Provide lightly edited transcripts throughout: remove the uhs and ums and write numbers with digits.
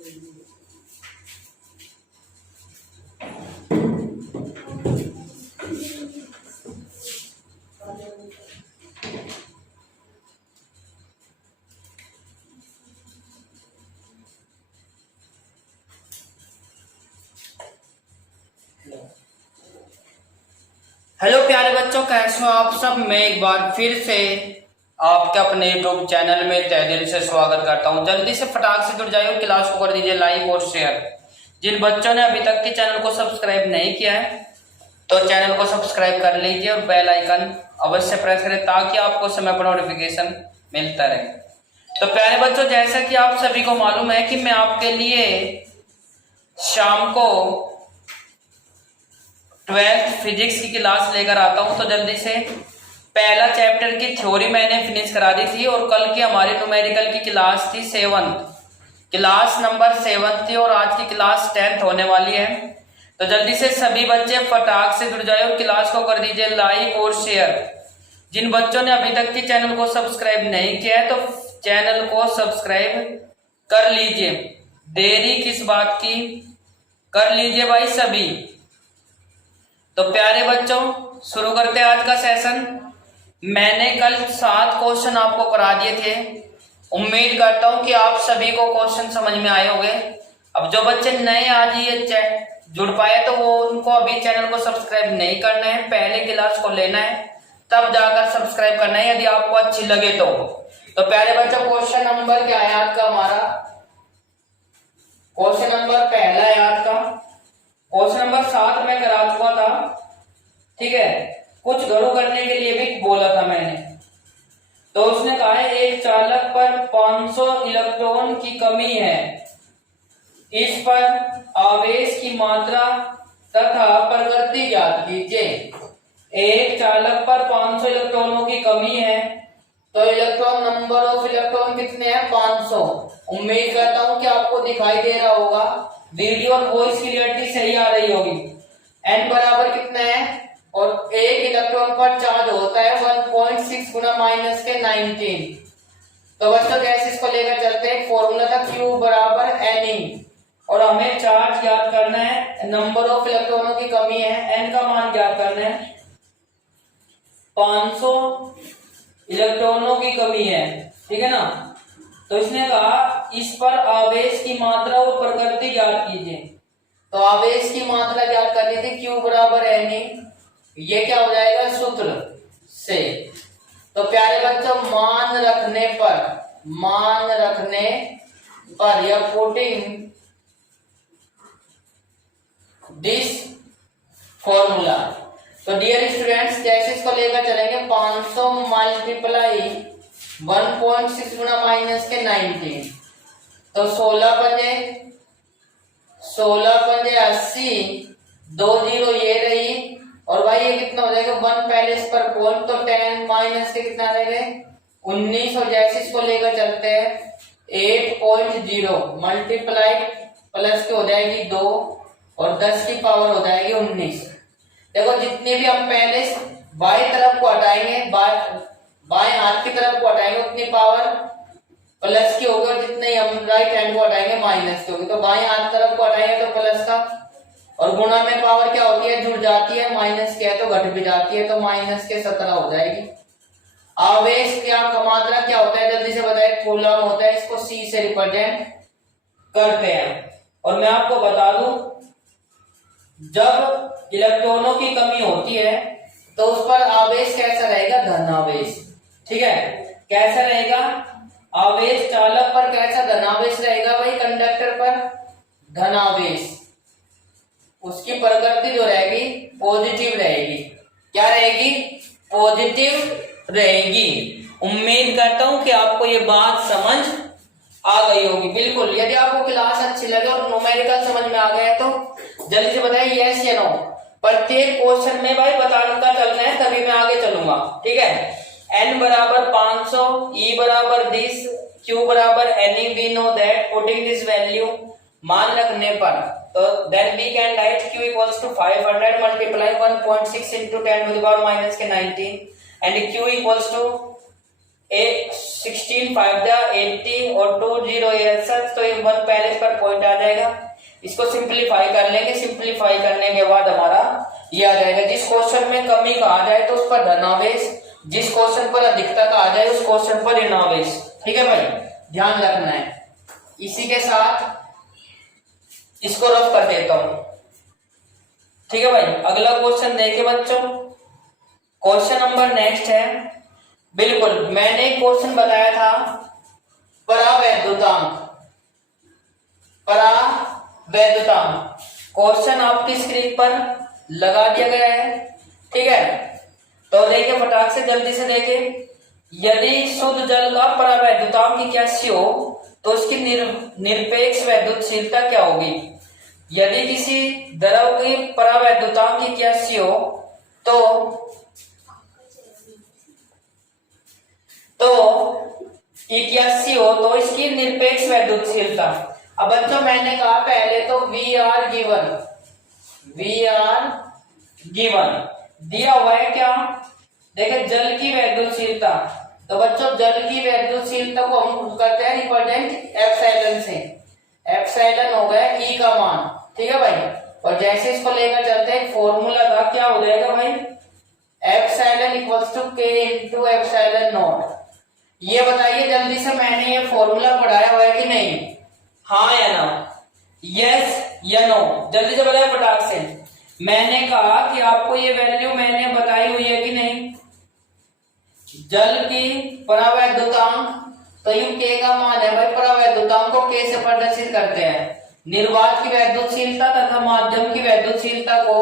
Hello प्यारे बच्चों, कैसे हो आप सब। मैं एक बार फिर से आपके अपने YouTube चैनल में तहे दिल से स्वागत करता हूं। जल्दी से फटाक से जुड़ जाइए, क्लास को कर दीजिए लाइक और शेयर। जिन बच्चों ने अभी तक के चैनल को सब्सक्राइब नहीं किया है तो चैनल को सब्सक्राइब कर लीजिए और बेल आइकन अवश्य प्रेस करें ताकि आपको समय पर नोटिफिकेशन मिलता रहे। तो प्यारे बच्चों, जैसा कि आप सभी को मालूम है कि मैं आपके लिए शाम को 12th फिजिक्स की क्लास लेकर आता हूं। तो जल्दी से पहला चैप्टर की थ्योरी मैंने फिनिश करा दी थी और कल की हमारी न्यूमेरिकल की क्लास थी 7th, क्लास नंबर 7 थी और आज की क्लास 10th होने वाली है। तो जल्दी से सभी बच्चे फटाक से जुड़ जाए और क्लास को कर दीजिए लाइक और शेयर। जिन बच्चों ने अभी तक के चैनल को सब्सक्राइब नहीं किया है तो चैनल को सब्सक्राइब कर लीजिए, देरी किस बात की, कर लीजिए भाई सभी। तो प्यारे बच्चों, शुरू करते हैं आज का सेशन। मैंने कल 7 क्वेश्चन आपको करा दिए थे। उम्मीद करता हूं कि आप सभी को क्वेश्चन समझ में आए होंगे। अब जो बच्चे नए आज ये जुड़ पाए तो वो उनको अभी चैनल को सब्सक्राइब नहीं करना है, पहले क्लास को लेना है तब जाकर सब्सक्राइब करना है यदि आपको अच्छी लगे तो। प्यारे बच्चों, क्वेश्चन नंबर क्या है आज का हमारा? क्वेश्चन नंबर पहला है आज का। क्वेश्चन नंबर 7 में करा चुका था, ठीक है। कुछ घरों करने के लिए भी बोला था मैंने। तो उसने कहा है एक चालक पर 500 इलेक्ट्रॉन की कमी है, इस पर आवेश की मात्रा तथा प्रकृति ज्ञात कीजिए। एक चालक पर 500 इलेक्ट्रॉनों की कमी है तो इलेक्ट्रॉन नंबर ऑफ इलेक्ट्रॉन कितने हैं? 500। उम्मीद करता हूं कि आपको दिखाई दे रहा होगा, वीडियो और वॉइस क्लियरिटी सही आ रही होगी। n बराबर कितना है और एक इलेक्ट्रॉन पर चार्ज होता है 1.6 गुना माइनस के 19। तो बच्चों कैसे इसको लेकर चलते हैं, फॉर्मूला था Q बराबर Ne और हमें चार्ज याद करना है, नंबर ऑफ इलेक्ट्रॉनों की कमी है, n का मान याद करना है। 500 इलेक्ट्रॉनों की कमी है, ठीक है ना। तो इसने कहा इस पर आवेश की मात्रा और प्रकृति ज्ञात कीजिए। तो आवेश की मात्रा ज्ञात करनी थी, Q बराबर Ne। ये क्या हो जाएगा सूत्र से। तो प्यारे बच्चों, मान रखने पर या पुटिंग दिस फॉर्मूला। तो डियर स्टूडेंट्स, जैसे इसको लेकर चलेंगे 500 मल्टीप्लाई 1.6 गुना माइनस के 19। तो 16 पंजे 80, 2 0 ये रही और भाई ये कितना हो जाएगा 1 पहले इस पर पॉइंट, तो 10 माइनस के कितना रहेगा 19। और जैसे इसको लेकर चलते हैं 8.0 मल्टीप्लाई प्लस के हो जाएगी 2 और 10 की पावर हो जाएगी 19। देखो जितने भी हम पहले बाएं तरफ को हटाएंगे, बाएं हाथ की तरफ को हटाएंगे उतनी पावर प्लस की होगी और जितने हम राइट हैंड को हटाएंगे माइनस की होगी। तो बाएं हाथ तरफ को हटाएंगे तो प्लस का, और गुणा में पावर क्या होती है, जुड़ जाती है, माइनस के है तो घट भी जाती है, तो माइनस के 17 हो जाएगी। आवेश क्या का मात्रा क्या होता है जल्दी से बताए, कूलम होता है, इसको C से रिप्रेजेंट करते हैं। और मैं आपको बता दूं, जब इलेक्ट्रॉनों की कमी होती है तो उस पर आवेश कैसा रहेगा, धन आवेश, ठीक है। कैसा रहेगा आवेश, चालक पर कैसा धन आवेश रहेगा भाई, कंडक्टर पर धन आवेश। उसकी प्रकृति जो रहेगी पॉजिटिव रहेगी। क्या रहेगी, पॉजिटिव रहेगी। उम्मीद करता हूं कि आपको ये बात समझ आ गई होगी। बिल्कुल, यदि आपको क्लास अच्छी लगे और न्यूमेरिकल समझ में आ गया तो जल्दी से बताइए यस या नो। प्रत्येक क्वेश्चन में भाई बताना चलना है तभी मैं आगे चलूंगा, ठीक है। n बराबर 500, E बराबर 10, Q बराबर Ne। We know that putting this value, मान रखने पर, तो then we can write Q equals to 500 multiply 1.6 into 10 to the power minus के 19 एंड Q इक्वल्स टू 16 5 80 और 2 0 ऐसा, तो ये 1 पहले पर पॉइंट आ जाएगा। इसको सिंप्लीफाई कर लेंगे, सिंप्लीफाई करने के बाद हमारा ये आ जाएगा। जिस क्वेश्चन में कमी का आ जाए तो उस पर धनावेश, जिस क्वेश्चन पर अधिकता का आ जाए उस क्वेश्चन पर ऋणावेश। ठीक है भाई, ध्यान रखना है। इसी के साथ इसको रफ कर देता हूं। ठीक है भाई, अगला क्वेश्चन देखिए बच्चों। क्वेश्चन नंबर नेक्स्ट है, बिल्कुल मैंने एक क्वेश्चन बताया था परावैद्युतांक। परावैद्युतांक क्वेश्चन आपकी स्क्रीन पर लगा दिया गया है। ठीक है, तो देखिए फटाक से जल्दी से देखिए। यदि शुद्ध जल का परावैद्युतांक इक्यासी हो तो उसकी निरपेक्ष वैद्युतशीलता क्या होगी। यदि किसी द्रव की परावैद्युतांक इक्यासी हो तो 81 हो तो इसकी निरपेक्ष वैद्युतशीलता। अब बच्चों मैंने कहा पहले तो वी आर गिवन दिया हुआ है क्या, देखिए जल की वैद्युतशीलता। तो बच्चों जल की वैद्युतशीलता को हम करते हैं रिप्रेजेंट एप्सिलॉन से। एप्सिलॉन हो गया ई का मान। ठीक है भाई, और जैसे इसको लेकर चलते हैं फॉर्मूला था, क्या हो जाएगा भाई, एप्सिलॉन इक्वल्स टू के इंटू एप्सिलॉन नॉट। ये बताइए जल्दी से, मैंने ये फॉर्मूला पढ़ाया हुआ है कि नहीं, हाँ या ना, यस या नो, जल्दी से बताइए फटाक से। मैंने कहा कि आपको ये वैल्यू मैंने बताई हुई है कि नहीं, जल की परावैद्युतांक, तो यू के का मान है भाई, परावैद्युतांक को के से प्रदर्शित करते हैं। निर्वात की वैद्युतशीलता तथा माध्यम की वैद्युतशीलता को,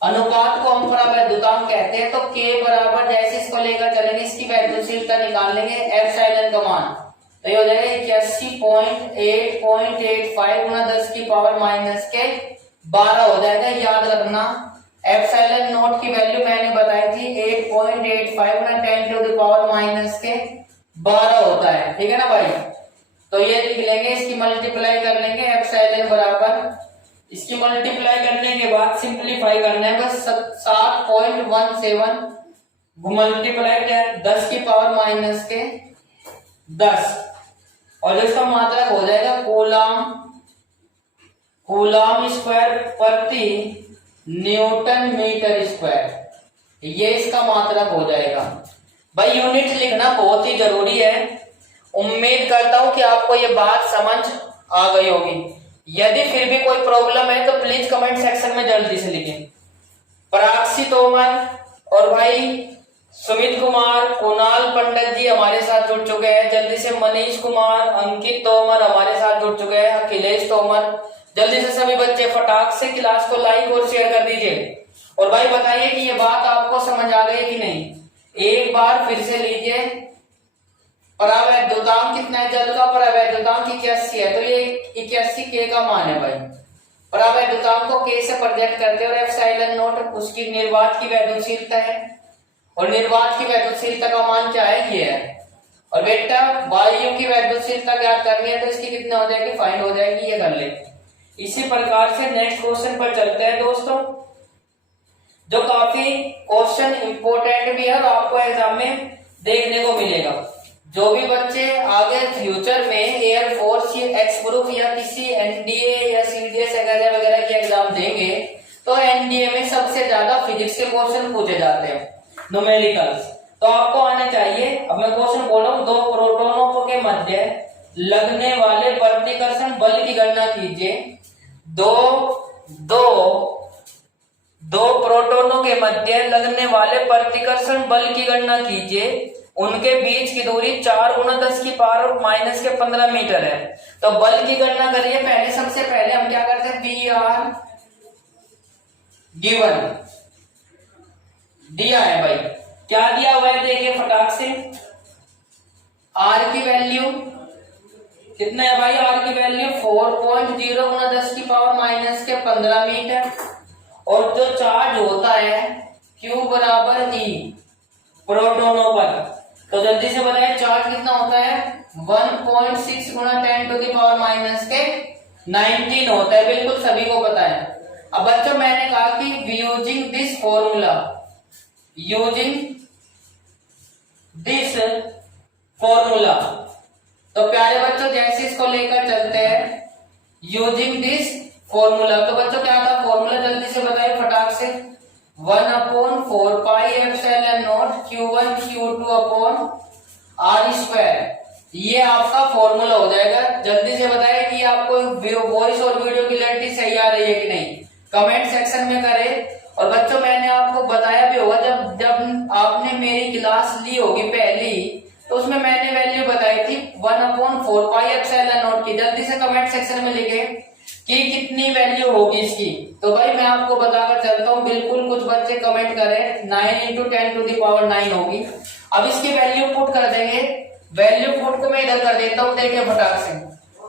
अनुपात को हम परावैद्युतांक कहते हैं। तो के बराबर, जैसे इसको लेकर चलेंगे इसकी वैद्युतशीलता निकाल लेंगे एप्सिलॉन का मान, तो ये हो जाएगा 81.885 गुना 10 की पावर माइनस के 12 हो जाएगा। याद रखना एप्सिलॉन नॉट की वैल्यू मैंने बताई थी 8.85 गुना 10 टू द पावर माइनस के 12 होता है। ठीक है ना भाई, तो ये लिख लेंगे, इसकी मल्टीप्लाई कर लेंगे एप्सिलॉन बराबर, इसकी मल्टीप्लाई करने के बाद सिंप्लीफाई करना है बस 7.17 मल्टीप्लाई क्या 10 की पावर माइनस के 10, और जो इसका मात्रक हो जाएगा कूलम स्क्वायर प्रति न्यूटन मीटर स्क्वायर, ये इसका मात्रक हो जाएगा। भाई यूनिट लिखना बहुत ही जरूरी है। उम्मीद करता हूं कि आपको ये बात समझ आ गई होगी। यदि फिर भी कोई प्रॉब्लम है तो प्लीज कमेंट सेक्शन में जल्दी से लिखें। पराक्षी तोमर और भाई सुमित कुमार, कुणाल पंडित जी हमारे साथ जुड़ चुके हैं। जल्दी से मनीष कुमार, अंकित तोमर हमारे साथ जुड़ चुके हैं, अखिलेश तोमर। जल्दी से सभी बच्चे फटाक से क्लास को लाइक और शेयर कर दीजिए। और भाई बताइए कि ये बात आपको समझ आ गई कि नहीं। एक बार फिर से लीजिए, परावैद्युतांक कितना है जल का, परावैद्युतांक 81 है, तो ये 81 के का मान है भाई। परावैद्युतांक को के से प्रोजेक्ट करते हैं और एप्सिलॉन नॉट उसकी निर्वात की वैद्युतशीलता है, और निर्वात की वैद्युतशीलता का मान क्या है, ये है। और बेटा वायु की वैद्युतशीलता ज्ञात करनी है तो इसकी कितनी हो जाएगी, फाइंड हो जाएगी, ये कर ले। इसी प्रकार से नेक्स्ट क्वेश्चन पर चलते हैं दोस्तों, जो काफी क्वेश्चन इंपोर्टेंट भी है और आपको एग्जाम में देखने को मिलेगा। जो भी बच्चे आगे फ्यूचर में एयरफोर्स या एक्स ग्रुप या किसी एनडीए या सीडीएस वगैरह की एग्जाम देंगे तो एनडीए में सबसे ज्यादा फिजिक्स के क्वेश्चन पूछे जाते हैं, न्यूमेरिकल्स। तो आपको आने चाहिए। अब मैं क्वेश्चन बोल रहा हूँ, दो प्रोटोनों के मध्य लगने वाले प्रतिकर्षण बल की गणना कीजिए। दो प्रोटोनों के मध्य लगने वाले प्रतिकर्षण बल की गणना कीजिए। उनके बीच की दूरी 4 गुना 10 की पावर माइनस के 15 मीटर है। तो बल की गणना करिए। पहले सबसे पहले हम क्या करते हैं, बी आर गिवन दिया है भाई, क्या दिया हुआ है देखिए फटाक से। आर की वैल्यू कितना है भाई, आर की वैल्यू 4.0 गुना 10 की पावर माइनस के 15 मीटर। और जो चार्ज होता है Q बराबर ई प्रोटोनों पर, तो जल्दी से बताएं चार्ज कितना होता है, 1.6 गुना 10 टू द पावर माइनस के 19 होता है, बिल्कुल सभी को पता है। अब बच्चों मैंने कहा कि using this formula, using this formula. तो प्यारे बच्चों जैसे इसको लेकर चलते हैं यूजिंग दिस फॉर्मूला। तो बच्चों क्या था फॉर्मूला, जल्दी से बताइए फटाक से। 1/4 pi epsilon naught Q1 Q2 upon R square, ये आपका फॉर्मूला हो जाएगा। जल्दी से बताइए कि आपको वॉइस और वीडियो क्लैरिटी सही आ रही है कि नहीं, कमेंट सेक्शन में करें। और बच्चों मैंने आपको बताया भी होगा जब आपने मेरी क्लास ली होगी पहली, तो उसमें मैंने वैल्यू बताई थी 1/4 पाई एप्सिलॉन नॉट की। जल्दी से कमेंट सेक्शन में लिखे कि कितनी वैल्यू होगी इसकी। तो भाई मैं आपको बताकर चलता हूँ, बिल्कुल कुछ बच्चे कमेंट करें 9 × 10⁹ होगी। अब इसकी वैल्यू पुट कर देंगे, वैल्यू पुट को मैं इधर कर देता हूँ, देखिए फटाक से।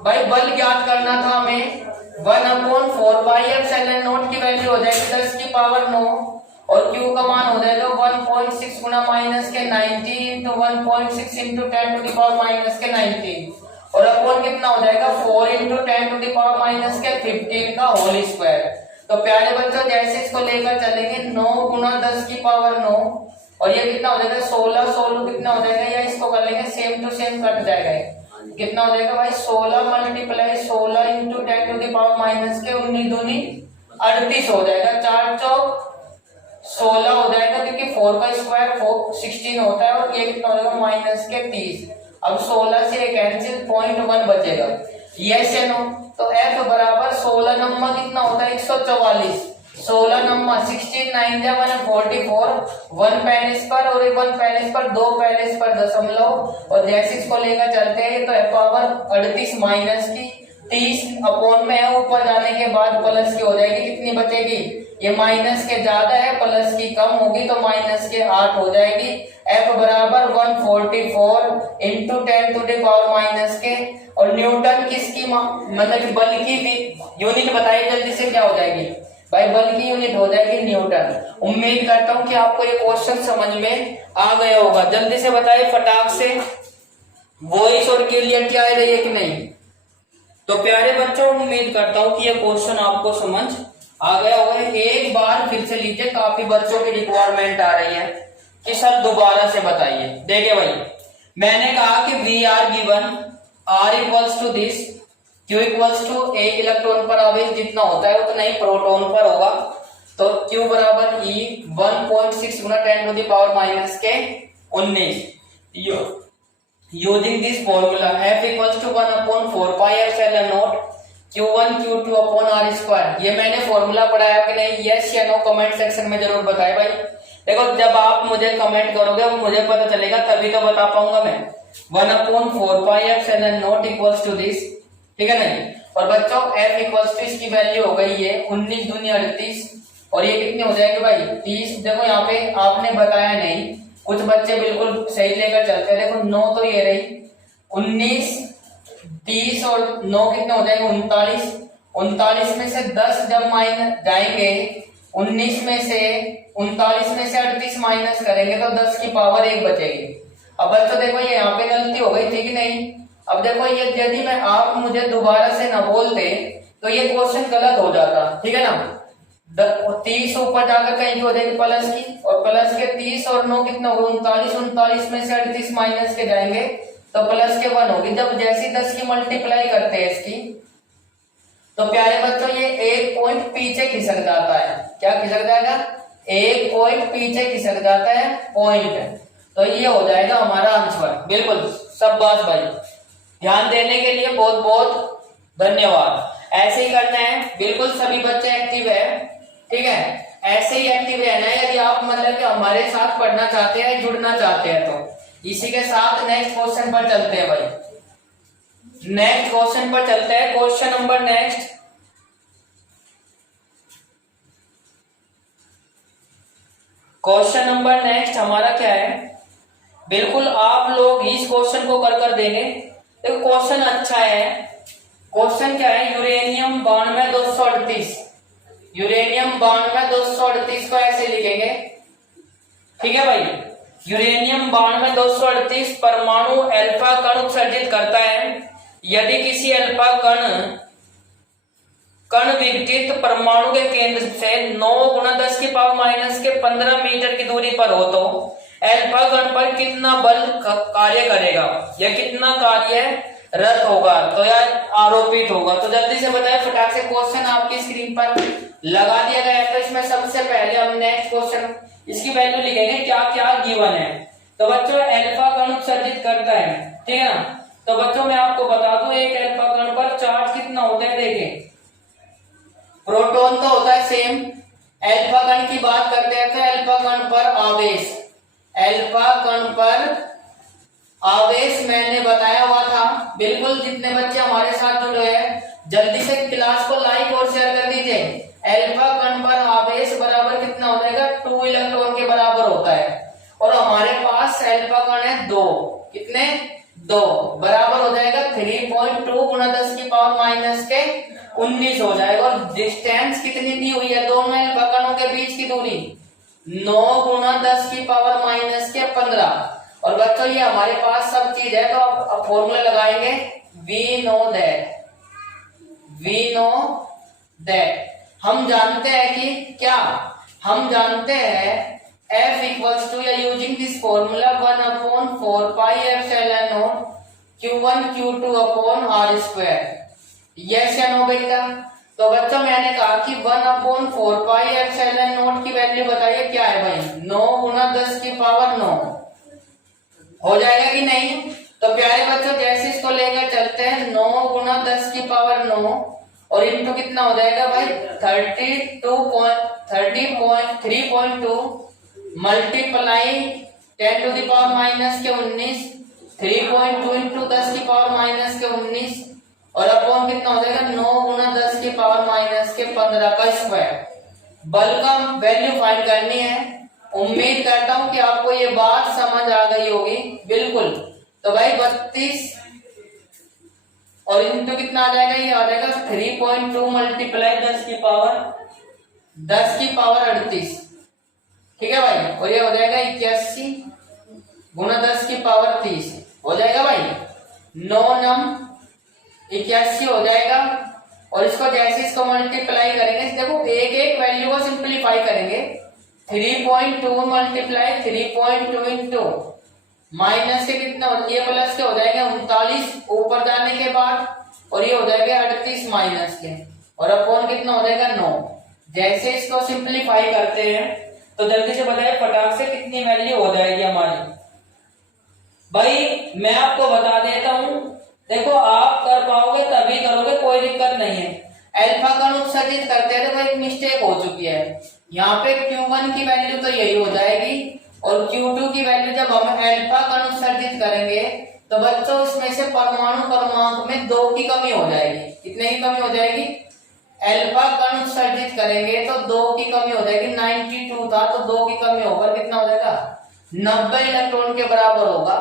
भाई बल ज्ञात करना था हमें, 1/4 पाई एप्सिलॉन नॉट की वैल्यू हो जाएगी 10⁹ और Q का मान हो जाएगा 1.6 गुना माइनस के 90 इंटू 1.6 इंटू 10⁻⁻⁹ और अपॉन कितना हो जाएगा 4 इंटू 10⁻⁻15 का होल स्क्वायर। तो प्यारे बच्चों जैसे इसको लेकर चलेंगे 9 गुना 10⁹ और ये कितना हो जाएगा 16 कितना हो जाएगा, या इसको कर लेंगे सेम टू सेम कट जाएगा। कितना हो जाएगा भाई 16 × 16 इंटू 10⁻⁻19 दूनी 38 हो जाएगा। 4 चौक 16 हो जाएगा, क्योंकि 4 का स्क्वायर 16 होता है और ये कितना हो जाएगा -30। अब 16 से कैंसिल 0.1 बचेगा, यस या नो। तो F बराबर 16 नंबर कितना होता है 144, 16 नंबर 16 9 44, 1 पैलेस पर और 1 पैलेस पर 2 पैलेस पर दशमलव। और जैसे इसको लेकर चलते हैं तो पावर 38 माइनस की 30 अपॉन में है, ऊपर जाने के बाद प्लस की हो जाएगी, कितनी बचेगी, ये माइनस के ज्यादा है प्लस की कम होगी तो माइनस के 8 हो जाएगी। F बराबर 144 इंटू 10⁻⁻⁰ के। और न्यूटन किसकी मतलब बल की यूनिट बताइए जल्दी से, क्या हो जाएगी भाई, बल की यूनिट हो जाएगी न्यूटन। उम्मीद करता हूं कि आपको ये क्वेश्चन समझ में आ गया होगा। जल्दी से बताइए फटाक से, वॉइस और क्लियरिटी आ रही है कि नहीं। तो प्यारे बच्चों उम्मीद करता हूं कि ये क्वेश्चन आपको समझ आ गया होगा। एक बार फिर से लीजिए, काफी बच्चों की रिक्वायरमेंट आ रही है कि सर दोबारा से बताइए। देखिए भाई मैंने कहा कि we are given R equals to this, Q equals to एक इलेक्ट्रॉन पर आवेश जितना होता है उतना ही प्रोटॉन पर होगा। तो Q बराबर E 1.6 गुना 10⁻⁻19 using this formula F equals to 1/4 pi epsilon naught Q1 Q2 upon R square. ये मैंने फॉर्मूला पढ़ाया कि नहीं, यस या नो कमेंट सेक्शन में जरूर बताए भाई। देखो जब आप मुझे कमेंट करोगे मुझे पता चलेगा, तभी तो बता पाऊंगा मैं। 1/4 pi epsilon naught equals to this, ठीक है नहीं। और बच्चों F इक्वल्स टू इसकी वैल्यू हो गई है 19 दूनी 38 और ये कितनी हो जाएगी भाई 30। देखो यहाँ पे आपने बताया नहीं, कुछ बच्चे बिल्कुल सही लेकर चलते हैं। देखो 9 तो ये रही, 19 30 और 9 कितना हो जाएगा 39। 39 में से 10 जब माइनस जाएंगे 19 में से 39 में से 38 माइनस करेंगे तो 10 की पावर 1 बचेगी। अब बच्चों देखो ये यहाँ पे गलती हो गई थी कि नहीं। अब देखो ये यदि मैं आप मुझे दोबारा से न बोलते तो ये क्वेश्चन गलत हो जाता, ठीक है ना। 30 ऊपर जाकर कहीं हो जाएगी प्लस की, और प्लस के 30 और 9 कितना होगा 39। 39 में से 38 माइनस के जाएंगे तो प्लस के 1 होगी। जब जैसी 10 की मल्टीप्लाई करते हैं इसकी, तो प्यारे बच्चों ये 1 पॉइंट पीछे खिसक जाता है। क्या खिसक जाएगा, 1 पॉइंट पीछे खिसक जाता है पॉइंट। तो ये हो जाएगा हमारा आंसर। बिल्कुल सब बात भाई, ध्यान देने के लिए बहुत बहुत धन्यवाद। ऐसे ही करना है, बिल्कुल सभी बच्चे एक्टिव है, ठीक है। ऐसे ही एक्टिव रहना है यदि आप मतलब कि हमारे साथ पढ़ना चाहते हैं, जुड़ना चाहते हैं। तो इसी के साथ नेक्स्ट क्वेश्चन पर चलते हैं भाई। नेक्स्ट क्वेश्चन पर चलते हैं। Question number next, question number next हमारा क्या है, बिल्कुल आप लोग इस क्वेश्चन को कर देंगे। देखो क्वेश्चन अच्छा है। क्वेश्चन क्या है, यूरेनियम 92 यूरेनियम 92 को ऐसे लिखेंगे, ठीक है भाई। यूरेनियम 92 परमाणु अल्फा कण उत्सर्जित करता है। यदि किसी अल्फा कण विघटित परमाणु के केंद्र से 9 × 10⁻⁻15 मीटर की दूरी पर हो तो अल्फा कण पर कितना बल कार्य करेगा या कितना कार्य रत होगा तो या आरोपित होगा। तो जल्दी से बताए फटाक से, क्वेश्चन आपकी स्क्रीन पर लगा दिया गया है। तो इसमें सबसे पहले हम नेक्स्ट क्वेश्चन इसकी वैल्यू लिखेंगे क्या क्या गिवन है। तो बच्चों अल्फा कण उत्सर्जित करता है, ठीक है ना। तो बच्चों मैं आपको बता दूं एक अल्फा कण पर चार्ज कितना होता है। देखें प्रोटॉन तो होता है सेम, अल्फा कण की बात करते हैं तो अल्फा कण पर आवेश, अल्फा कण पर आवेश मैंने बताया हुआ था। बिल्कुल जितने बच्चे हमारे साथ जुड़े हैं जल्दी से क्लास को लाइक और शेयर कर दीजिए। अल्फा कण पर आवेश बराबर कितना हो जाएगा 2 इलेक्ट्रॉन के बराबर होता है और हमारे पास अल्फा कण है 2, कितने 2 बराबर हो जाएगा 3.2 गुणा 10 की पावर माइनस के 19 हो जाएगा। और डिस्टेंस कितनी दी हुई है दोनों अल्फा कणों के बीच की दूरी 9 गुणा 10 की पावर माइनस के 15। और बच्चों ये हमारे पास सब चीज है तो अब फॉर्मूला लगाएंगे वी नो दैट हम जानते हैं कि क्या हम जानते हैं F इक्वल्स टू या using this formula 1/4 pi epsilon naught Q1 Q2 upon R square. Yes या नो बेटा। तो बच्चों मैंने कहा कि 1/4 पाई एप्सिलॉन नॉट की वैल्यू बताइए क्या है भाई 9 गुणा 10 की पावर 9 हो जाएगा कि नहीं। तो प्यारे बच्चों जैसे इसको लेकर चलते हैं 9 गुणा 10 की पावर 9 और इनटू कितना हो जाएगा भाई 30.2 multiply 10 to the power minus के 19 3.2 इंटू 10 की पावर माइनस के 19 और अपॉन कितना हो जाएगा 9 गुणा 10 की पावर माइनस के 15 का स्क्वायर। बल का वैल्यू फाइंड करनी है। उम्मीद करता हूं कि आपको ये बात समझ आ गई होगी बिल्कुल। तो भाई 32 और इनटू कितना आ जाएगा ये आ जाएगा 3.2 मल्टीप्लाई 10 की पावर 38, ठीक है भाई। और ये हो जाएगा 81 गुणा 10 की पावर 30 हो जाएगा भाई 9 नम 81 हो जाएगा। और इसको जैसे इसको मल्टीप्लाई करेंगे देखो एक एक वैल्यू को सिंप्लीफाई करेंगे 3.2 मल्टीप्लाई 3.2 इंटू माइनस के कितना ये प्लस के हो जाएगा 39 ऊपर जाने के बाद और ये हो जाएगा 38 माइनस के और अपॉन कितना हो जाएगा 9। जैसे इसको सिंप्लीफाई करते हैं तो जल्दी से बताइए फटाक से कितनी वैल्यू हो जाएगी हमारी। भाई मैं आपको बता देता हूं, देखो आप कर पाओगे तभी करोगे, कोई दिक्कत नहीं है। अल्फा कण उत्सर्जित करते हैं तो एक मिस्टेक हो चुकी है यहाँ पे Q1 की वैल्यू तो यही हो जाएगी और Q2 की वैल्यू जब हम अल्फा कण उत्सर्जित करेंगे तो बच्चों इसमें से परमाणु क्रमांक में 2 की कमी हो जाएगी। कितने की कमी हो जाएगी अल्फा कण उत्सर्जित करेंगे तो 2 की कमी हो जाएगी। 92 था तो 2 की कमी होकर कितना हो जाएगा 90 इलेक्ट्रॉन के बराबर होगा।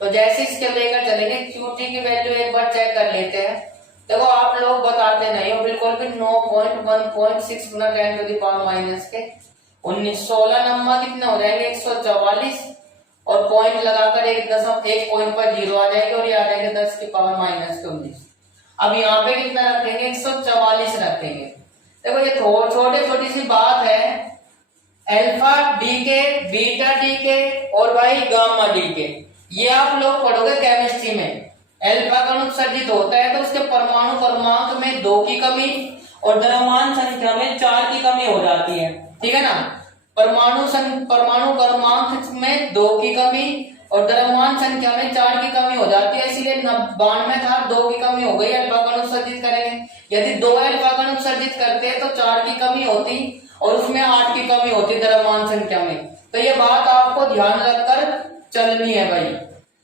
तो जैसे इसके लेकर चलेंगे Q2 की वैल्यू एक बार चेक कर लेते हैं। देखो आप लोग बताते नहीं हो बिल्कुल भी 9.1.6 गुना 10 टू द पावर माइनस के 19 16 नंबर कितने हो जाएंगे 144 और पॉइंट लगाकर एक पॉइंट पर 0 आ जाएगा और ये आ जाएगा 10 की पावर माइनस के 19। अब यहाँ पे कितना रखेंगे 144 रखेंगे। देखो ये छोटी सी बात है अल्फा डी के बीटा डी के और भाई गामा डी के ये आप लोग पढ़ोगे केमिस्ट्री में। अल्फा कण उत्सर्जित होता है तो उसके परमाणु क्रमांक में 2 की कमी और द्रव्यमान संख्या में 4 की कमी हो जाती है, ठीक है ना। परमाणु क्रमांक में 2 की कमी और द्रव्यमान संख्या में 4 की कमी हो जाती है, इसीलिए 92 था 2 की कमी हो गई। अल्फा कण उत्सर्जित करेंगे यदि 2 अल्फा कण उत्सर्जित करते हैं तो 4 की कमी होती और उसमें 8 की कमी होती द्रव्यमान संख्या में। तो ये बात आपको ध्यान रखकर चलनी है भाई।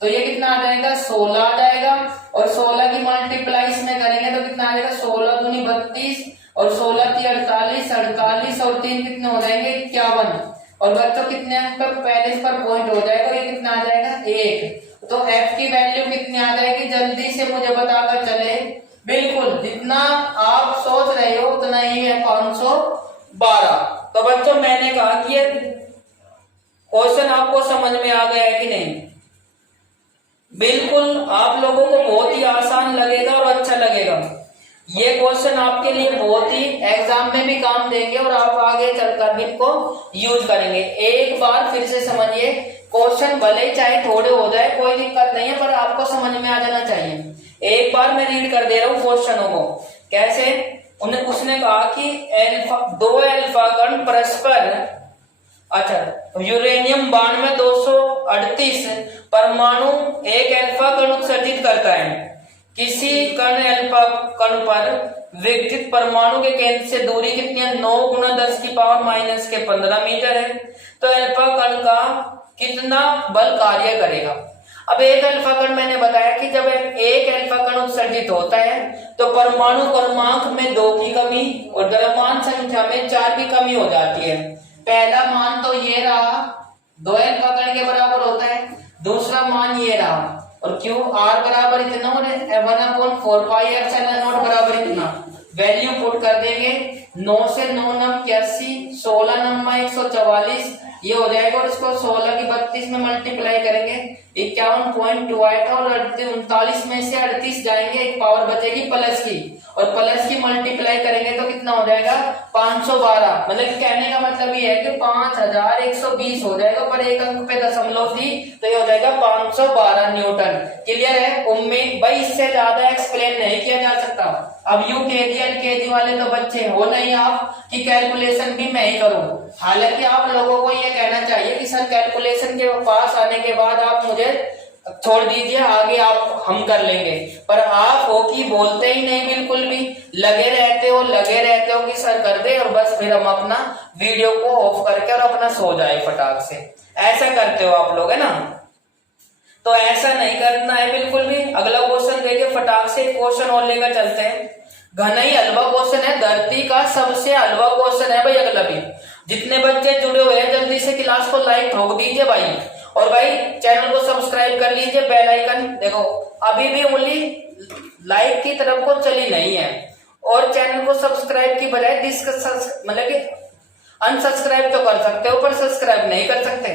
तो ये कितना आ जाएगा 16 आ जाएगा और 16 की मल्टीप्लाई इसमें करेंगे तो कितना आ जाएगा 16 दूनी 32 और 16 की 48 और 3 कितने हो जाएंगे 51 और बच्चों कितने पर पहले इस पर पॉइंट हो जाएगा ये कितना आ जाएगा 1। तो F की वैल्यू कितनी आ जाएगी जल्दी से मुझे बताकर चले। बिल्कुल जितना आप सोच रहे हो उतना ही है 512। तो बच्चों मैंने कहा कि ये क्वेश्चन आपको समझ में आ गया है कि नहीं। बिल्कुल आप लोगों को बहुत ही आसान लगेगा और अच्छा लगेगा। ये क्वेश्चन आपके लिए बहुत ही एग्जाम में भी काम देंगे और आप आगे चलकर भी इनको यूज करेंगे। एक बार फिर से समझिए क्वेश्चन भले ही चाहे थोड़े हो जाए कोई दिक्कत नहीं है, पर आपको समझ में आ जाना चाहिए। एक बार मैं रीड कर दे रहा हूँ क्वेश्चनों को। कैसे? उसने कहा कि दो अल्फा कण परस्पर, अच्छा, यूरेनियम 9238 परमाणु एक अल्फा कण उत्सर्जित करता है। किसी कण अल्फा कण पर विकसित परमाणु के केंद्र से दूरी कितनी है? 9 × 10⁻⁻15 मीटर है। तो अल्फा कण का कितना बल कार्य करेगा? अब एक अल्फा कण मैंने बताया कि जब एक अल्फा कण उत्सर्जित होता है तो परमाणु क्रमांक में 2 की कमी और द्रव्यमान संख्या में 4 की कमी हो जाती है। पहला मान तो ये रहा, 2 अल्फा कण के बराबर होता है। दूसरा मान ये रहा, और क्यों आर बराबर इतना और 1/4πε0 बराबर इतना। वैल्यू पुट कर देंगे, 9 से 9 9 81, 16 9 144 ये हो जाएगा, और इसको 16 की 32 में मल्टीप्लाई करेंगे 51.2 आया था, और 39 में से 38 जाएंगे, एक पावर बचेगी प्लस की, और प्लस की मल्टीप्लाई करेंगे तो कितना हो जाएगा? 512। मतलब कहने का मतलब ये है कि 5120 हो जाएगा, पर एक अंक पे दशमलव थी तो ये हो जाएगा 512 न्यूटन। क्लियर है? उम्मीद भाई इससे ज्यादा एक्सप्लेन नहीं किया जा सकता। अब यूकेजी एलकेजी वाले तो बच्चे हो नहीं आप कि कैलकुलेशन भी मैं ही करूं। हालांकि आप लोगों को ये कहना चाहिए कि सर कैलकुलेशन के पास आने के बाद आप मुझे छोड़ दीजिए, आगे आप हम कर लेंगे, पर आप हो कि बोलते ही नहीं, बिल्कुल भी लगे रहते हो कि सर कर दे, और बस फिर हम अपना वीडियो को ऑफ करके और अपना सो जाए फटाक से। ऐसा करते हो आप लोग, है ना? तो ऐसा नहीं करना है बिल्कुल भी। अगला क्वेश्चन देखिए फटाक से, क्वेश्चन और लेकर चलते हैं। घना ही हलवा क्वेश्चन है, धरती का सबसे हलवा क्वेश्चन है भाई अगला भी। जितने बच्चे जुड़े हुए हैं जल्दी से क्लास को लाइक ठोक दीजिए भाई, और भाई चैनल को सब्सक्राइब कर लीजिए, बेल आइकन देखो अभी भी उंगली लाइक की तरफ को चली नहीं है, और चैनल को सब्सक्राइब की बजाय मतलब कि अनसब्सक्राइब तो कर सकते हो पर सब्सक्राइब नहीं कर सकते।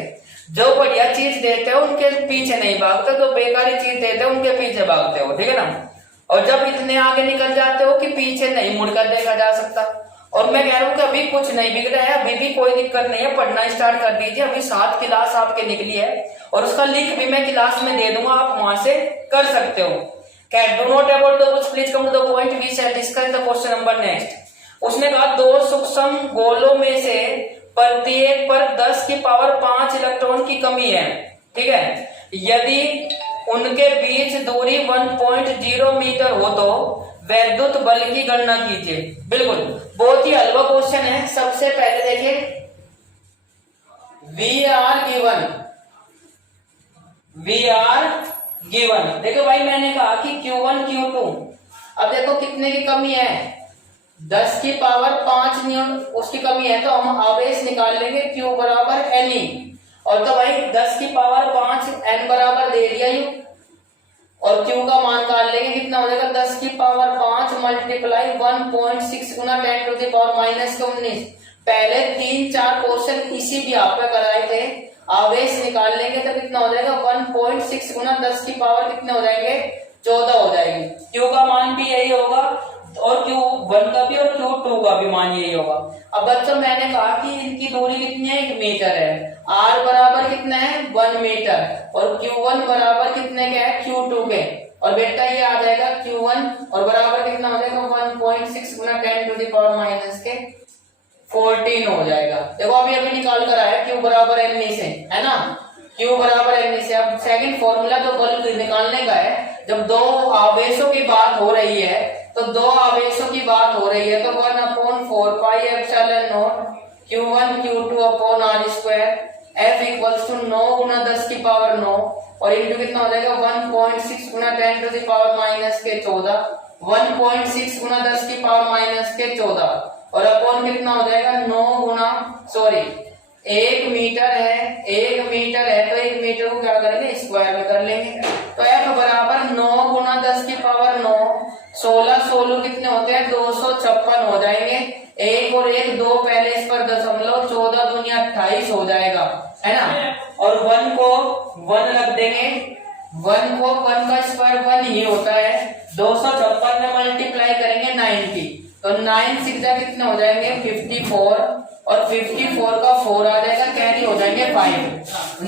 जो बढ़िया चीज देते हो उनके पीछे नहीं भागते, जो बेकारी चीज देते हो उनके पीछे भागते हो, ठीक है ना? और जब इतने आगे निकल जाते हो कि पीछे नहीं मुड़कर देखा जा सकता। और मैं कह रहा हूँ कि अभी कुछ नहीं बिगड़ा है, अभी भी कोई दिक्कत नहीं है, पढ़ना स्टार्ट कर दीजिए। अभी 7 क्लास आपके निकली है, और उसका लिंक भी मैं क्लास में दे दूंगा, आप वहां से कर सकते हो। Do not about the books, please come to the point, we shall discuss the question number next. उसने कहा 2 सूक्ष्म गोलों में से प्रत्येक पर 10⁵ इलेक्ट्रॉन की कमी है, ठीक है? यदि उनके बीच दूरी 1.0 मीटर हो तो वैद्युत बल की गणना कीजिए। बिल्कुल बहुत ही हलवा क्वेश्चन है। सबसे पहले देखिए वी आर गिवन, देखो भाई मैंने कहा कि Q1 Q2, अब देखो कितने की कमी है? 10⁵ न्यूटन उसकी कमी है, तो हम आवेश निकाल लेंगे Q बराबर Ne, और तो भाई 10⁵ N बराबर दे दिया यू, और Q का मान निकाल लेंगे, कितना हो जाएगा? 10⁵ मल्टीप्लाई 1.6 × 10⁻⁻19। पहले 3-4 क्वेश्चन इसी भी आप पे कराए थे। आवेश निकाल लेंगे तो कितना हो जाएगा? 1.6 × 10 की पावर कितने हो जाएंगे? 14 हो जाएगी। Q का मान भी यही होगा, और Q1 का भी और Q2 का भी मान यही होगा। अब बच्चों मैंने कहा कि इनकी दूरी कितनी है? 1 मीटर है। R बराबर कितना है? 1 मीटर, और Q1 बराबर कितने के है? Q2 के, और बेटा ये आ जाएगा Q1 और बराबर कितना हो जाएगा? 1.6 × 10⁻14 हो जाएगा। देखो अभी निकाल कर आया Q बराबर Ne से, है ना? Q बराबर Ne से। अब सेकंड फॉर्मूला तो बल निकालने का है, जब 2 आवेशों की बात हो रही है तो 2 आवेशों की बात हो रही है तो 1/4πε0 Q1 Q2 upon R², F equals to 9 × 10⁻9, और इंटू कितना हो जाएगा? 1.6 × 10⁻14, 1.6 × 10⁻14, और अपॉन कितना हो जाएगा? 1 मीटर है, 1 मीटर है तो 1 मीटर को क्या करेंगे? स्क्वायर में कर लेंगे। तो F बराबर 9 × 10⁻9, 16 कितने होते हैं? 256 हो जाएंगे। 1 और 1 2 पहले इस पर दशमलव, 14 दूनी 28 हो जाएगा, है ना? और 1 को 1 रख देंगे, 1 का स्क्वायर 1 ही होता है। 256 में मल्टीप्लाई करेंगे 90, तो 9 6 कितने हो जाएंगे? 54, और 54 का 4 आ जाएगा, कैरी हो जाएंगे 5।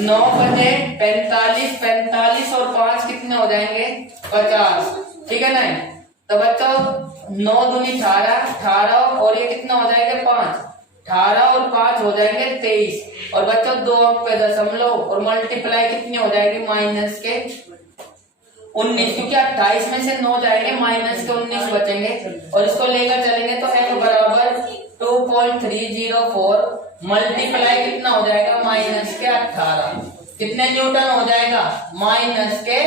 9 बजे 45, 45 और 5 कितने हो जाएंगे 50, ठीक है ना। तो बच्चों 9 दूनी 18, 18 और ये कितना हो जाएगा 5, 18 और 5 हो जाएंगे 23। और बच्चों 2 अंक पे दशमलव और मल्टीप्लाई कितनी हो जाएगी माइनस के 19, क्योंकि 28 में से 9 जाएंगे माइनस के 19 बचेंगे। और इसको लेकर चलेंगे तो f बराबर 2.304 मल्टीप्लाई कितना हो जाएगा माइनस के 18, कितने न्यूटन हो जाएगा माइनस के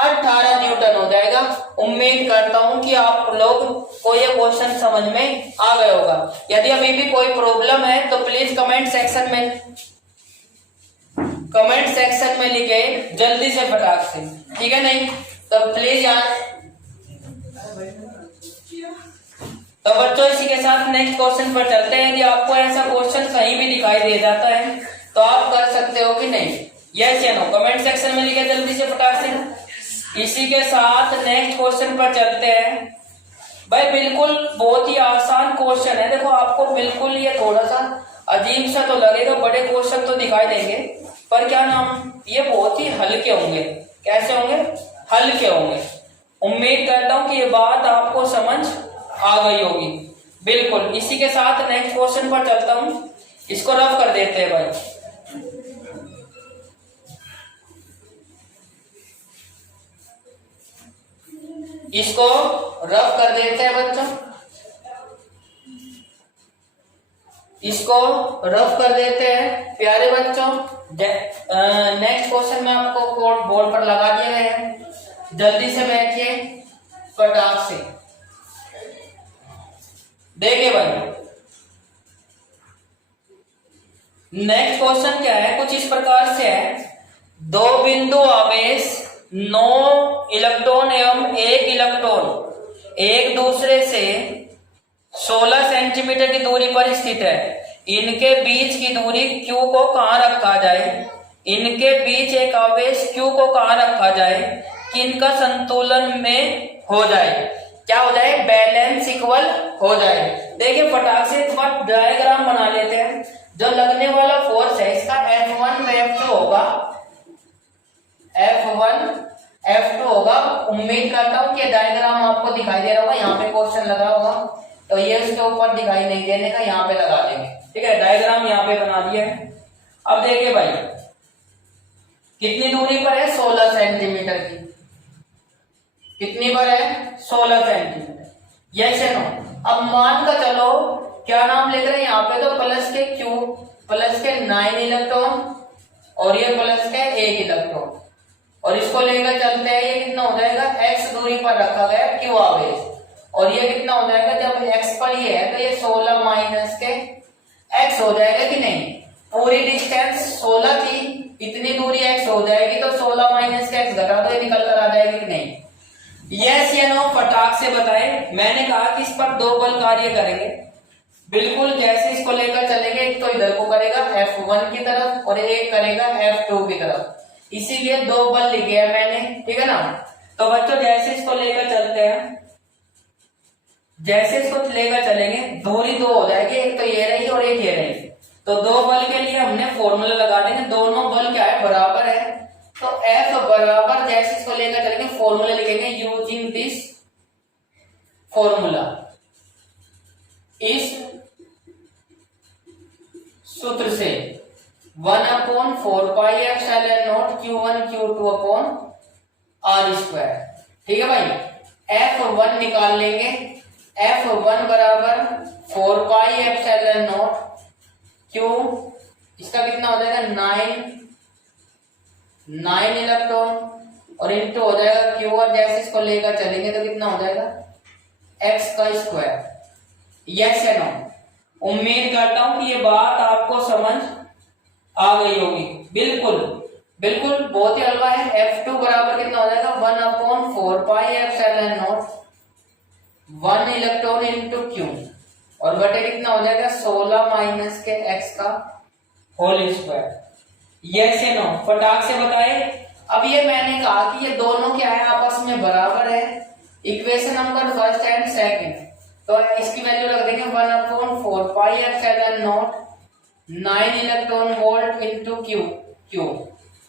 18 न्यूटन हो जाएगा। उम्मीद करता हूं कि आप लोग को ये क्वेश्चन समझ में आ गया होगा। यदि अभी भी कोई प्रॉब्लम है तो प्लीज कमेंट सेक्शन में लिखे जल्दी से फटाक से, ठीक है नहीं तो प्लीज यार। तो बच्चों इसी के साथ नेक्स्ट क्वेश्चन पर चलते हैं। यदि आपको ऐसा क्वेश्चन कहीं भी दिखाई दे जाता है तो आप कर सकते हो कि नहीं, यस या नो, कमेंट सेक्शन में लिखे जल्दी से फटाक से। इसी के साथ नेक्स्ट क्वेश्चन पर चलते हैं। भाई बिल्कुल बहुत ही आसान क्वेश्चन है। देखो आपको बिल्कुल ये थोड़ा सा अजीब सा तो लगेगा, बड़े क्वेश्चन तो दिखाई देंगे, पर क्या नाम ये बहुत ही हल्के होंगे। कैसे होंगे, हल्के होंगे। उम्मीद करता हूं कि ये बात आपको समझ आ गई होगी। बिल्कुल इसी के साथ नेक्स्ट क्वेश्चन पर चलता हूं। इसको रफ कर देते हैं भाई। इसको रफ कर देते हैं बच्चों, इसको रफ कर देते हैं प्यारे बच्चों। नेक्स्ट क्वेश्चन में आपको कोड बोर्ड पर लगा दिया गया है, जल्दी से बैठिए फटाक से। देखिए भाई नेक्स्ट क्वेश्चन क्या है, कुछ इस प्रकार से है। दो बिंदु आवेश 9 इलेक्ट्रॉन एवं 1 इलेक्ट्रॉन एक दूसरे से 16 सेंटीमीटर की दूरी पर स्थित है। इनके बीच की दूरी Q को कहाँ रखा जाए, इनके बीच एक आवेश Q को कहाँ रखा जाए कि इनका संतुलन में हो जाए, क्या हो जाए, बैलेंस इक्वल हो जाए। देखिए फटाक से एक बार डायग्राम बना लेते हैं। जो लगने वाला फोर्स है इसका F1 व F2 होगा, F1 F2 होगा। उम्मीद करता हूं कि डायग्राम आपको दिखाई दे रहा होगा, यहाँ पे क्वेश्चन लगा होगा तो ये उसके ऊपर दिखाई नहीं देने का, यहाँ पे लगा देंगे, ठीक है। डायग्राम यहाँ पे बना दिया है। अब देखिए भाई कितनी दूरी पर है, 16 सेंटीमीटर की, कितनी पर है 16 सेंटीमीटर, यस या नो। अब मान का चलो क्या नाम लिख रहे हैं यहाँ पे, तो प्लस के Q प्लस के 9 इलेक्ट्रॉन और ये प्लस के 1 इलेक्ट्रॉन, और इसको लेकर चलते हैं। ये कितना हो जाएगा, x दूरी पर रखा गया Q आवेश, और ये कितना हो जाएगा, जब x पर ये है तो ये 16 माइनस के x हो जाएगा कि नहीं। पूरी डिस्टेंस 16 थी, इतनी दूरी x हो जाएगी तो 16 माइनस के x घटा दो, ये निकल कर आ जाएगी कि नहीं, यस या नो फटाक से बताएं। मैंने कहा कि इस पर 2 बल कार्य करेंगे। बिल्कुल जैसे इसको लेकर चलेंगे, एक तो इधर को करेगा F1 की तरफ और एक करेगा F2 की तरफ, इसीलिए 2 बल लिखे है मैंने, ठीक है ना। तो बच्चों जैसे इसको लेकर चलते हैं, जैसे इसको लेकर चलेंगे दूरी 2 हो जाएगी, एक तो ये रही और एक ये रही। तो 2 बल के लिए हमने फॉर्मूला लगा देंगे, दोनों बल क्या है, बराबर है। तो F बराबर जैसे इसको लेकर चलेंगे फॉर्मूला लिखेंगे यूजिंग दिस फॉर्मूला, इस सूत्र से 1/4 pi epsilon naught Q1 Q2 upon R square, ठीक है भाई। F1 निकाल लेंगे, F1 बराबर 4 पाई एप्सिलॉन नॉट Q, इसका कितना हो जाएगा 9 इलेक्ट्रॉन और इनटू हो जाएगा Q, और जैसे इसको लेकर चलेंगे तो कितना हो जाएगा x का स्क्वायर, यस या नो। उम्मीद करता हूं कि ये बात आपको समझ आ गई होगी। बिल्कुल बिल्कुल बहुत ही हल्का है। F2 बराबर कितना हो जाएगा 1/4 pi epsilon not 1 electron into Q, और बटे कितना हो जाएगा 16 माइनस के x का होल स्क्वायर, यस या नो फटाक से बताए। अब ये मैंने कहा कि ये दोनों क्या है, आपस में बराबर है। Equation number first and second, तो इसकी वैल्यू रख देंगे 1/4 pi epsilon not 9 electron volt into Q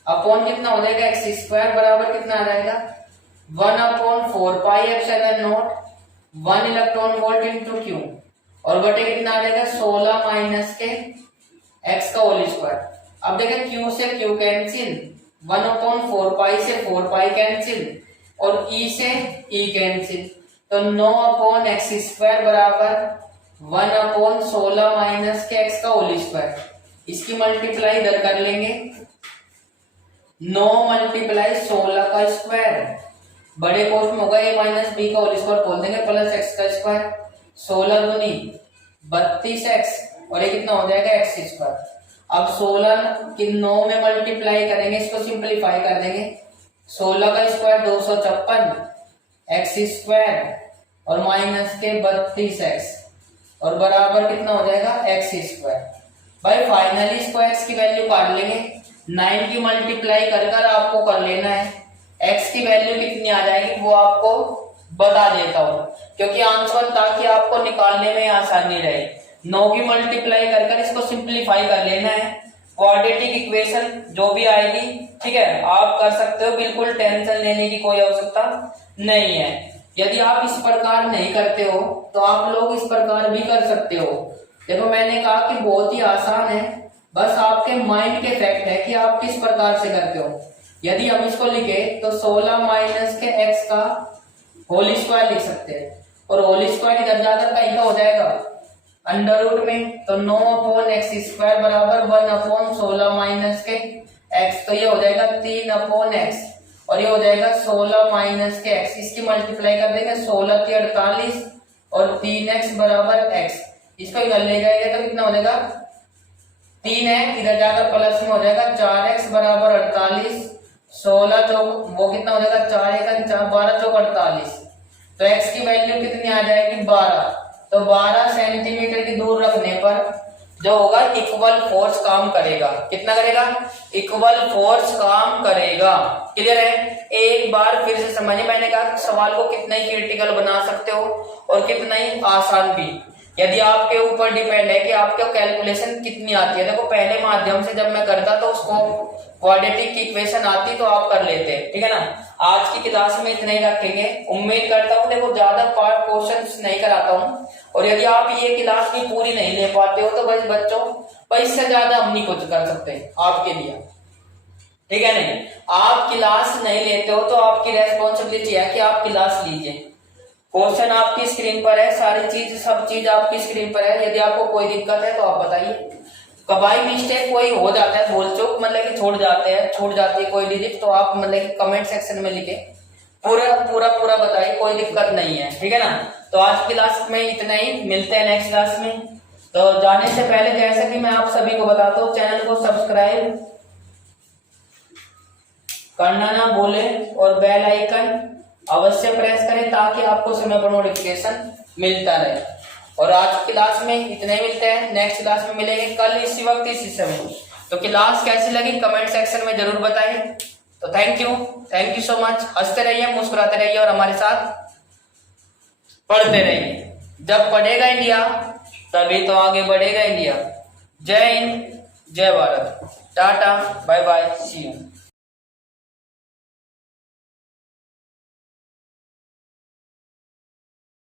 upon कितना हो जाएगा एक्स स्क्वायर बराबर कितना आ जाएगा 1/4 1 इलेक्ट्रॉन वोल्ट इंटू क्यू और बटे कितना आ जाएगा 16 माइनस के एक्स का होल स्क्वायर। अब देखें क्यू से क्यू कैंसिल 1/4 से 4 कैंसिल और ई से ई कैंसिल तो 9/x² बराबर 1/16 माइनस के एक्स का होल स्क्वायर। इसकी मल्टीप्लाई इधर कर लेंगे 9 मल्टीप्लाई 16 का स्क्वायर बड़े कोष्ठ में होगा a माइनस बी का होल स्क्वायर खोल देंगे प्लस एक्स का स्क्वायर 16 दूनी 32x और ये कितना हो जाएगा एक्स स्क्वायर। अब 16 की 9 में मल्टीप्लाई करेंगे इसको सिंपलीफाई कर देंगे 16 का स्क्वायर 256 एक्स स्क्वायर और माइनस के 32x और बराबर कितना हो जाएगा एक्स स्क्वायर। भाई फाइनली इसको x की वैल्यू काट लेंगे 9 की मल्टीप्लाई कर आपको कर लेना है x की वैल्यू कितनी आ जाएगी वो आपको बता देता हूँ क्योंकि आंसर ताकि आपको निकालने में आसानी रहे। 9 की मल्टीप्लाई कर इसको सिंपलीफाई कर लेना है क्वाड्रेटिक इक्वेशन जो भी आएगी ठीक है आप कर सकते हो बिल्कुल टेंशन लेने की कोई आवश्यकता नहीं है। यदि आप इस प्रकार नहीं करते हो तो आप लोग इस प्रकार भी कर सकते हो। देखो मैंने कहा कि बहुत ही आसान है बस आपके माइंड के फैक्ट है कि आप किस प्रकार से करते हो। यदि हम इसको लिखे तो 16 माइनस के एक्स का होल स्क्वायर लिख सकते हैं और होल स्क्वायर इधर जाकर कहीं का हो जाएगा अंडर रूट में तो 9/x² बराबर 1/16 माइनस के x तो ये हो जाएगा 3/x और ये हो जाएगा 16 माइनस के x। इसकी मल्टीप्लाई कर देंगे 16 के 48 और 3x बराबर x इसको इधर ले जाएंगे तो कितना हो जाएगा 3 है इधर जाकर प्लस में हो जाएगा 4x बराबर 48 16 चौक वो कितना हो जाएगा 4 12 चौक 48 तो x की वैल्यू कितनी आ जाएगी 12 तो 12 सेंटीमीटर की दूर रखने पर जो होगा इक्वल फोर्स काम करेगा। कितना करेगा इक्वल फोर्स काम करेगा। क्लियर है। एक बार फिर से समझिए मैंने कहा सवाल को कितना ही क्रिटिकल बना सकते हो और कितना ही आसान भी यदि आपके ऊपर डिपेंड है कि आपको कैलकुलेशन कितनी आती है। देखो पहले माध्यम से जब मैं करता तो उसको क्वाड्रेटिक की इक्वेशन आती तो आप कर लेते ठीक है ना। आज की क्लास में इतना ही रखेंगे। उम्मीद करता हूँ देखो ज्यादा पार्ट क्वेश्चन नहीं कराता हूँ और यदि आप ये क्लास भी पूरी नहीं ले पाते हो तो बस बच्चों पर इससे ज्यादा हम नहीं कुछ कर सकते आपके लिए ठीक है। नहीं आप क्लास नहीं लेते हो तो आपकी रेस्पॉन्सिबिलिटी है कि आप क्लास लीजिए। क्वेश्चन आपकी स्क्रीन पर है सारी चीज सब चीज आपकी स्क्रीन पर है। यदि आपको कोई दिक्कत है तो आप बताइए। कबाई मिस्टेक कोई हो जाता है बोल चूक मतलब कि छूट जाती है कोई डिजिट तो आप मतलब कि कमेंट सेक्शन में लिखे पूरा बताइए कोई दिक्कत नहीं है ठीक है ना। तो आज की क्लास में इतना ही मिलते हैं नेक्स्ट क्लास में। तो जाने से पहले जैसा कि मैं आप सभी को बताता हूँ चैनल को सब्सक्राइब करना ना भूले और बेल आइकन अवश्य प्रेस करें ताकि आपको समय पर नोटिफिकेशन मिलता रहे। और आज की क्लास में इतने ही मिलते हैं। नेक्स्ट क्लास में मिलेंगे कल इसी वक्त इसी समय। तो क्लास कैसी लगी कमेंट सेक्शन में जरूर बताएं। तो थैंक यू सो मच। हंसते रहिए मुस्कुराते रहिए और हमारे साथ पढ़ते रहिए। जब पढ़ेगा इंडिया तभी तो आगे बढ़ेगा इंडिया। जय हिंद जय Bharat tata bye bye see you.